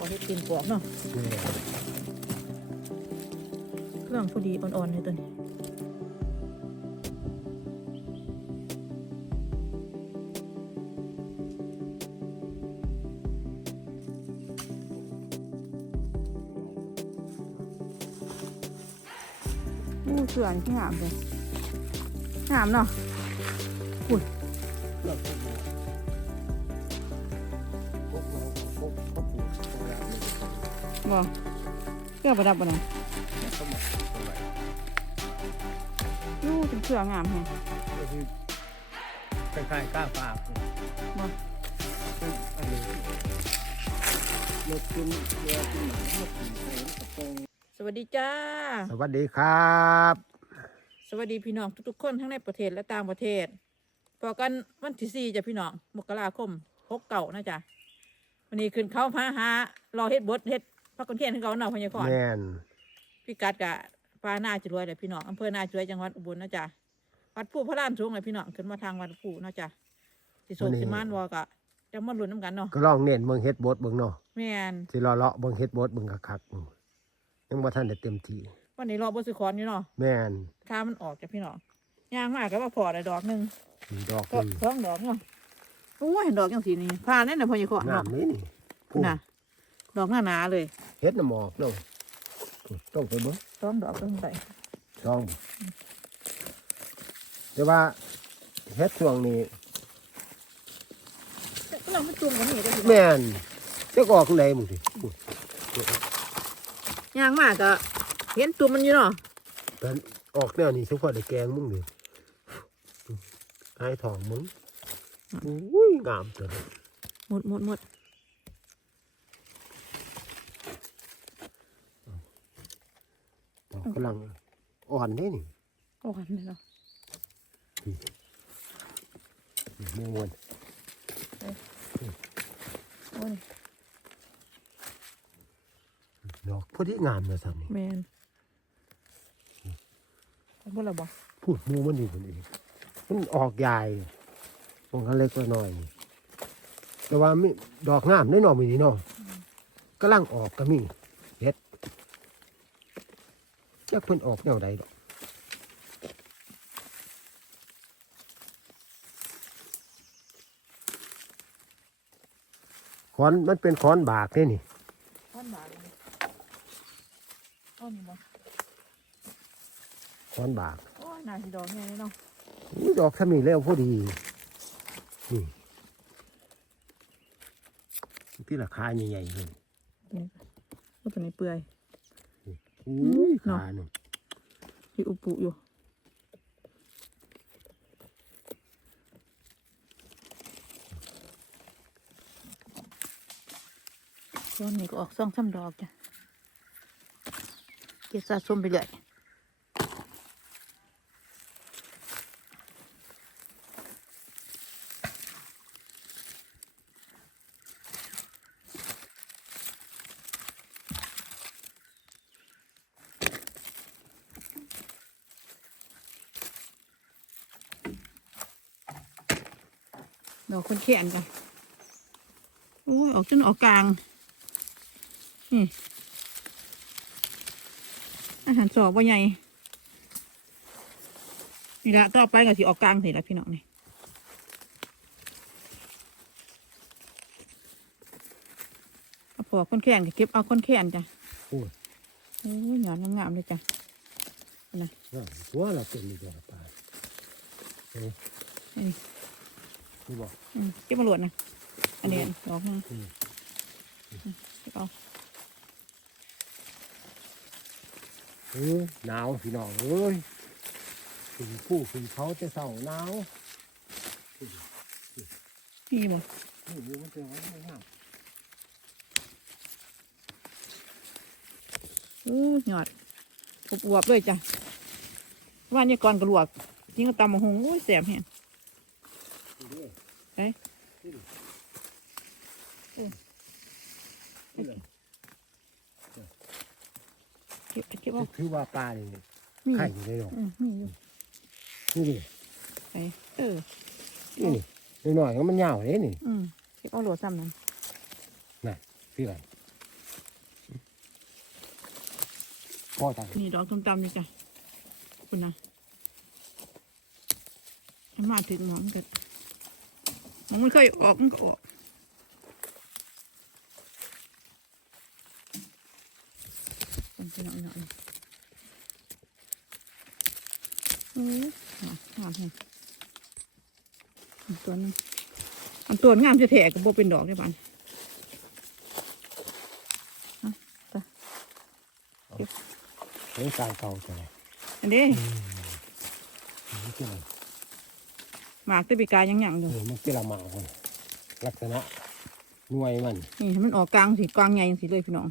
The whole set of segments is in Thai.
อเฮ็ดตีนปลอกเนาะเครื่องพอดีอ่อนๆเลยตัวนี้อู้เสือนที่งามเลยงามเนาะ บ่เครื่องประดับบ่นะแล้วก็มาตรงไหนอู้เป็นเครื่องงามแฮะก็คือคล้ายๆก้าฝากบ่อันนี้รถกินเรือกินหนังรถกินเห็นกระโปรงสวัสดีจ้า สวัสดีครับ สวัสดีพี่น้องทุกๆคนทั้งในประเทศและต่างประเทศพอกันวันที่สี่จ้ะพี่น้องมกราคมหกเก่านะจ๊ะวันนี้ขึ้นเขาพาหารอเฮ็ดบดเฮ็ด พักคนเทียนให้เขาเนาะพญาคอนแม่นพี่กัดกะปลาหน้าจุรวยเลยพี่น้องอำเภอหน้าจุรวยจังหวัดอุบลนะจ๊ะวัดผู้พระลานสูงเลยพี่น้องขึ้นมาทางวัดผู้นะจ๊ะสิโศกสิมานวอกะจะมาลุ้นน้ำกันเนาะก็ลองเน้นเบิ่งเฮ็ดบดเบิ่งเนาะแม่นสิรอเลาะเบิ่งเฮ็ดบดเบิ่งคักๆอืมยังบ่ทันได้เต็มที่วันนี้รอบสิคอนอยู่เนาะแม่นข้ามันออกจ้ะพี่น้องย่างมากก็ว่าพอได้ดอกหนึ่งมีดอกก็นึงสองดอกเนาะโอ้ยเห็นดอกอย่างสีนี้ผ่านแน่นอนพญาคอนเนาะน้ำนี่นี่พูดน่ะ ดอกหน้าหนาๆเลยเฮ็ดน้ำหมอกเนาะต้องไปเบิ่งสองดอกต้องใส่ลองแต่ว่าเฮ็ดช่วงนี้ก็ลองไปจุ่มกันนี่ได้สิแม่นจะออกไหนมึงสิพูดย่างมากก็เห็นตุ่มมันอยู่เนาะเป็นออกแนวนี้เฉพาะได้แกงมึงนี่ไอ้ทองมึงอุ้ยงามจังหมดหมดหมด ดอ กกำลังอ่อนเด้นี่โอ้ยนี่เนาะแมงวันโอ้ยดอกพอดีงามเลยสันี่แมนเอาพูดอะไรบ่พูดหมูมันอยู่คนเองมันออกใหญ่มันก็เล็กกว่าน้อย แต่ว่ามีดอกงามได้หน่อมีนี่เนาะกำลังออกก็มีเฮ็ด จักเพิ่นออกแนวใดดอกคอนมันเป็นคอนบากเด้นี่ท่อนบาทเลยโอ้ยนี่บ่คอนบากโอ้ยน่าสิดอกแม่เนาะอุ้ยดอกถ้ามีแล้วพอดีนี่ที่ราคาใหญ่ๆเลยนี่ก็ตัวนี้เปื่อย อุ้ยเนาะขาหนึ่งที่อุปุอยู่ส่วนนี้ก็ออกสองสามดอกจ้ะเก็บสะสมไปเลย ดอกคนแขนกันโอ้ยออกจนออกกลาง นี่ อาหารสอบว่าใหญ่นี่ละต่อไปก็สิออกกลางสิละพี่น้องนี่เอาพอคนแขนก็เก็บเอาคนแขนจ้ะโอ้ยโอ้ยหยอนงามๆเลยจ้ะน่าหัวเราเป็นมีดอกตาเฮ้ยนี่ นี่บอกอืมเก็บมาหลวดนะอันนี้ดอกนึงอืมเก็บเอาเอ้ยหนาวพี่น้องเอ้ยถึงผู้ถึงเขาจะเศร้าหนาวนี่บ่นี่ดูมันเป็นไงไม่งามโอ้ยหยอดอวบๆเลยจ้ะว่านี่ก่อนกระลวกทิ้งก็ตำมะฮงโอ้ยแสบแฮง ไปเก็บเก็บเอาคือว่าปลาเลยไข่เลยหรอนี่ดิไปเออนี่นี่หน่อยก็มันยาวเลยนี่เก็บเอาหลวดซ้ำนั้นน่ะพี่หลังพ่อตานี่ดอกตุ่มๆนี่จ้ะคุณนะมาถึงหอมกัน มองมันเคยออกมันก็ออกมันจะหน่อยหน่อยโอ้ยหอมหอมเลยอันตัวนึงอันตัวงามจะแถกกับโบเป็นดอกได้บ้านเฮ้ยการเก่าจังเลยอันนี้นี่คืออะไร หมากตะปีกายยังหยังอยู่เออมันคือละหมาคนลักษณะหน่วยมัน นี่ให้มันออกกลางสีกลางใหญ่สีเลยพี่น้อง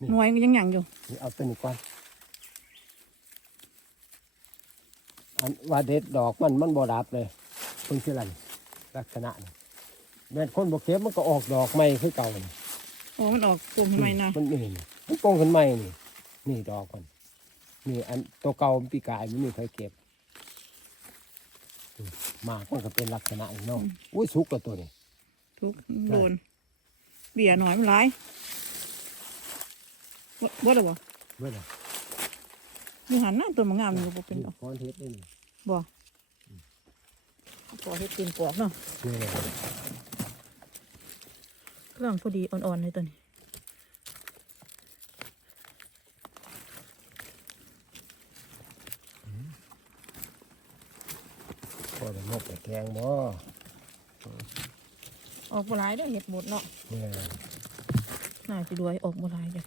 นี่ หน่วยมันยังหยังอยู่ นี่เอาตัวนี้ก่อนอันว่าเด็ดดอกมันมันบ่ดับเลยเพิ่งคืออะไรลักษณะนี่แม่นคนบ่เก็บมันก็ออกดอกใหม่คือเก่านี่โอ้มันออกกลมทำไมนะมันนี่นี่มันโกงขึ้นใหม่นี่ นี่ดอกมันนี่อันตัวเก่าปีกายมันนี่เคยเก็บอื มหมากมันก็เป็นลักษณะอย่างเนาะอุ้ยสุกกว่าตัวนี้ทุกโดนเบียร์หน่อยมันร้ายบ่บ่ได้บ่เมื่อไหร่มีหันหน้าตัวมันงามอยู่บ่เป็นดอกค้อนเทปได้นี่บ่ปอเฮ็ดตีนปอกเนาะนี่เลยเครื่องพอดีอ่อนๆเลยตัวนี้ พอจะ นกแต่แกงบ่ออกบ่หลายได้อเห็ดหมดเนาะนี่น่าสิด้วยออกบ่หลายจ้ะ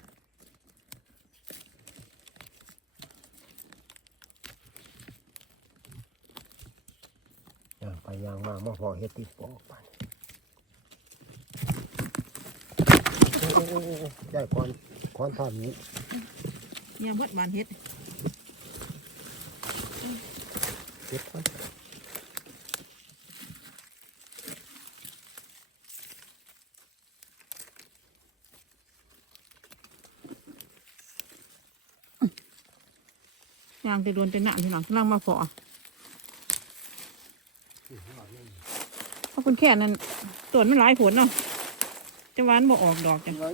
ย่างไปย่างมามาพอเฮ็ดติดปอกไปโอ้โอ้โอ้โอ้ใหญ่ก้อนก้อนทอดนี้เนี่ยเบิดบานเฮ็ดเก็บก้อน ย่างแต่โดนแต่หน้าพี่น้องกำลังมาพอเพราะคุณแค่นั้นต้นมันหลายผลเนาะจะหวานบ่ออกดอกจ้ะร้อย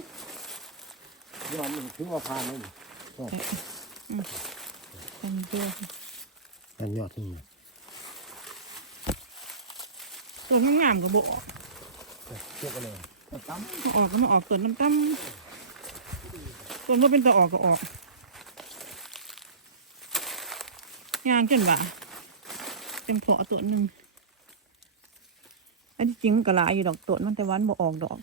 ยอมมันถือว่าผ่านแล้วนี่อันนี้คือนั่นยอดนี่ต้นมันงามก็บ่ออกเก็บไปเลยตั้มบ่ออกก็มาออกต้นน้ำตั้มต้นว่าเป็นตะออกก็ออก ยางจนบ่าเต็มพาะต้นหนึ่งอันที่จริงมันก็หลายอยู่ดอกต้นมันแต่วันบ่ออกดอก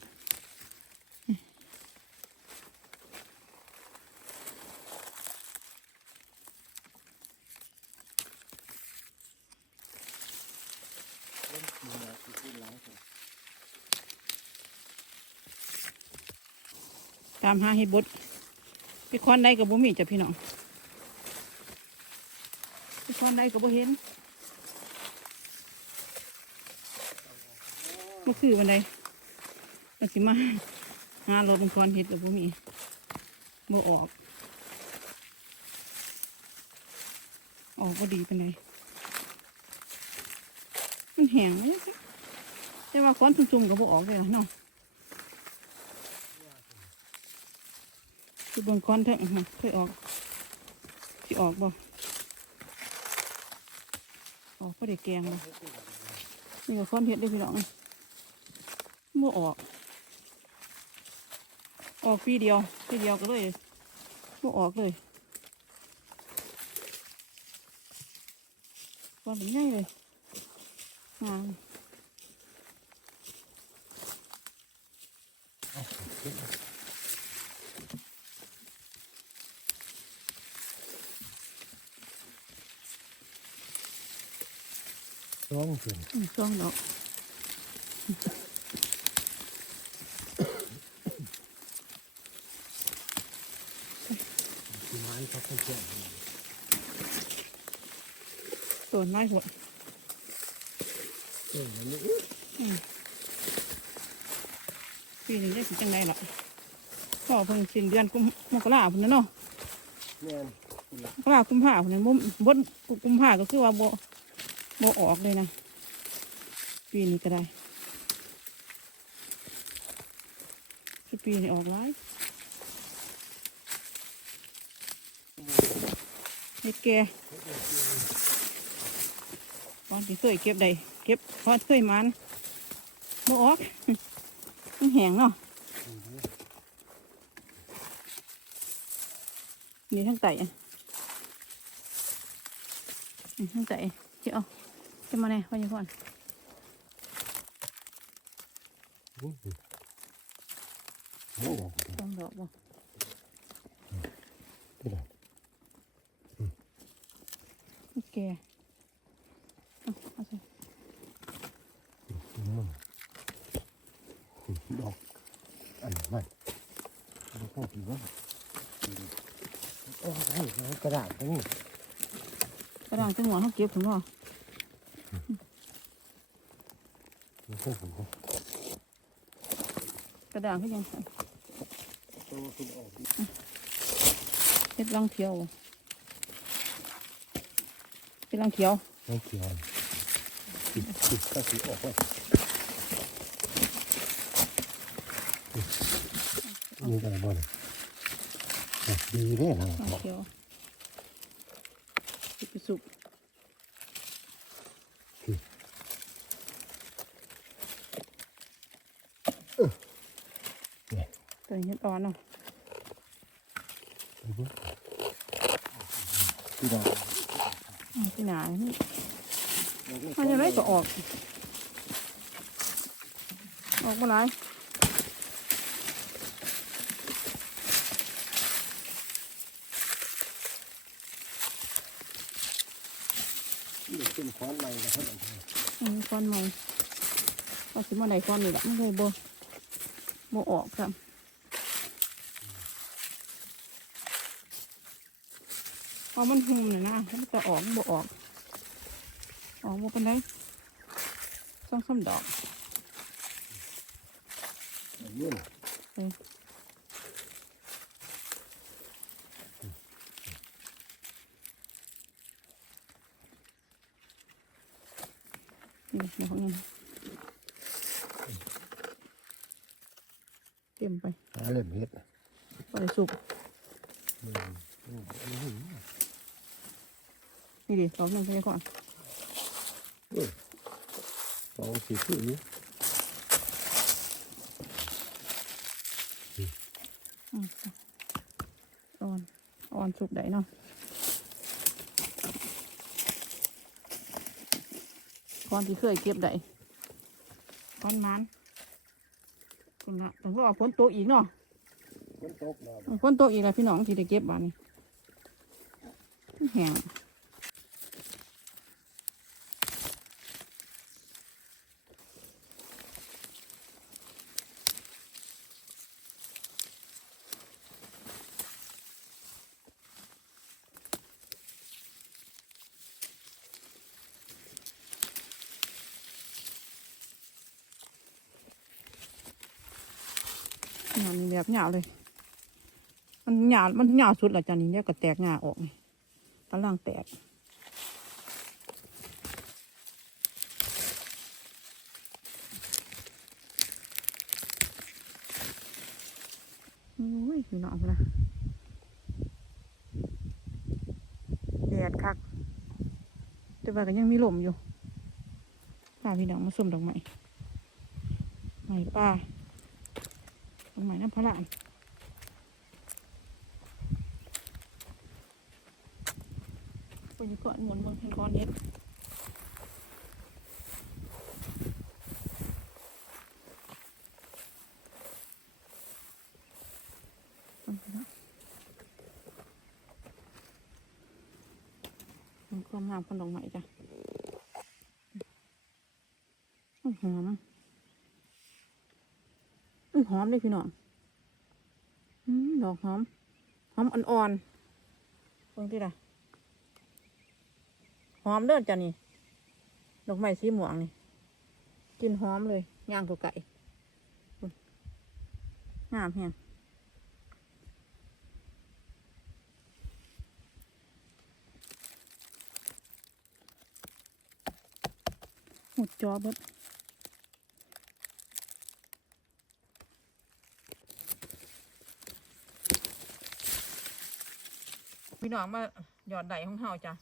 ตามหาเห็ดบดไปควันใดกับบ่มีจ้ะพี่น้อง ไปควันใดกับบ่เห็นมาคือวันใดมันสิมาหานรถเป็นควันเห็ดกับบ่มีบ่ออก ออกบ่ดีเป็นไดมันแห้งเลยแต่ว่าควันจุ่มๆกับบ่ออกเลยเนาะคือเบิ่งก้อนเถอะอื้อหือเคยออกที่ออกบ่ ออกก็ได้แกงเลยนี่ก็ค้อนเห็ดได้พี่น้องบ่ออก ออกปีเดียวปีเดียวก็เลยบ่ออกเลยก้อนเป็นง่ายเลยงาม องขึ้นอืมช่วงดอกที่ไม้เขาเป็นเจ้าต้นไม้หัวเจ้าอันนี้ปีนี้ได้สิจังไดล่ะพ่อเพิ่งสิ้นเดือนกุมมกราพุ่นน่ะเนาะแม่นมกรากุมภาพุ่นน่ะบ่บ่กุมภาก็คือว่าบ่ บ่ออกเลยนะปีนี้ก็ได้คือปีนี้ออกหลายเฮ็ดแก่ตอนที่เคยเก็บได้เก็บพอเคยมันบ่ออกมันแห้งเนาะนี่ทั้งไตอะทั้งไตเจ้า จะมาไหนพ่อยังก่อนต้องดอกบ่นี่และเฮ็ดแก่เอาเอาส่อืมดอกอันนั้นดอกผีว่าโอ้ยกระดาษตรงนี้กระดางจังหวเขาเก็บถึงบ่ไม่ใช่ผม ก็กระด่างก็ยังตัวคุณออกเฮ็ดรังเขียวเฮ็ดรังเขียวไม่เกี่ยวติดติดก็สีออกว่านี่อะไรบ้างดีแน่นะรังเขียวสิไปสุกตัวนี้เฮ็ด อ่อนเนาะที่เราพี่หนานี่มันยังไงก็ออก ออกมาหลายเป็นค้อนใหม่นะครับอืมก้อนใหม่ก็สิมาไหนก้อนนี่แหละไม่เลยบ่บ่ออกครับ พอมันหุ่มน่ะนะมันจะออกบ่ออก ออกบ่เป็นไรสองสามดอกยื่นนี่เดี๋ยวเขายังเตรียมไป หาเล่มเฮ็ด ไปสุกนี่ดิ สองหนึ่งไปก่อนสองสี่คือนี้อืมอ่อนอ่อนสุกได้เนาะก้อนที่เคยเก็บได้ก้อนมันคุณละแต่ก็เอาพ้นโตะอีกเนาะฝนตกแล้วเอาพ้นโตะอีกแล้วพี่น้องที่ได้เก็บบานนี้แห้ง หนานี่แบบหยาเลย มันหยามันหยาสุดละจ้ะนี่เนี่ยก็แตกหยาออกนี่กำลังแตกโอ้ยพี่น้องนะแดดคัก แต่ว่าก็ยังมีลมอยู่พาพี่น้องมาส้มดอกไม้ไม้ป่า ดอกไม้น้ำพระลานบรรยากาศหมุนเมืองทางก้อนเน็ดต้นไปแล้วมันความงามคนดอกไม้จ้ะอือหอมอื้อ หอมเลยพี่น้องดอกหอม หอมอ่อนๆเบิ่งที่ละหอมเด้อจ้ะนี่ ดอกไม้สีม่วงนี่กินหอมเลย ย่างตัวไก่งามแฮงหมดจอเบิด พี่น้องมาหยอดไดของเฮาจ้ะ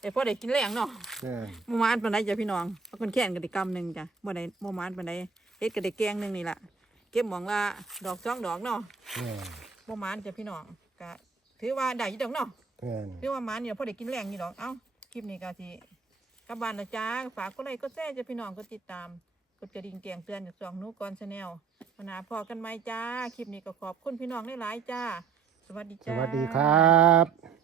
แต่พอได้กินแรงเนาะแม่นบ่มานปานใดจ้ะพี่น้องเอาคนแค้นก็ได้กำหนึงจ้ะบ่ได้บ่มานปานใดเฮ็ดก็ได้แกงหนึงนี่ล่ะเก็บหมองละดอกสองดอกเนาะแม่นบ่มานจ้ะพี่น้องก็ถือว่าได้อยู่ดอกเนาะแม่นถือว่ามานเนี่ยพอได้กินแรงอยู่ดอก เอ้า คลิปนี้ก็สิกลับบ้านและจ้าฝากกดไลค์กดแชร์จ้ะพี่น้องกดติดตาม กดกระดิ่งแจ้งเตือนจากช่องหนูก่อนชาแนลมาหาพอกันไหมจ้า คลิปนี้ก็ขอบคุณพี่น้องหลายๆจ้าส วัสดีสจ้า วัสดีครับ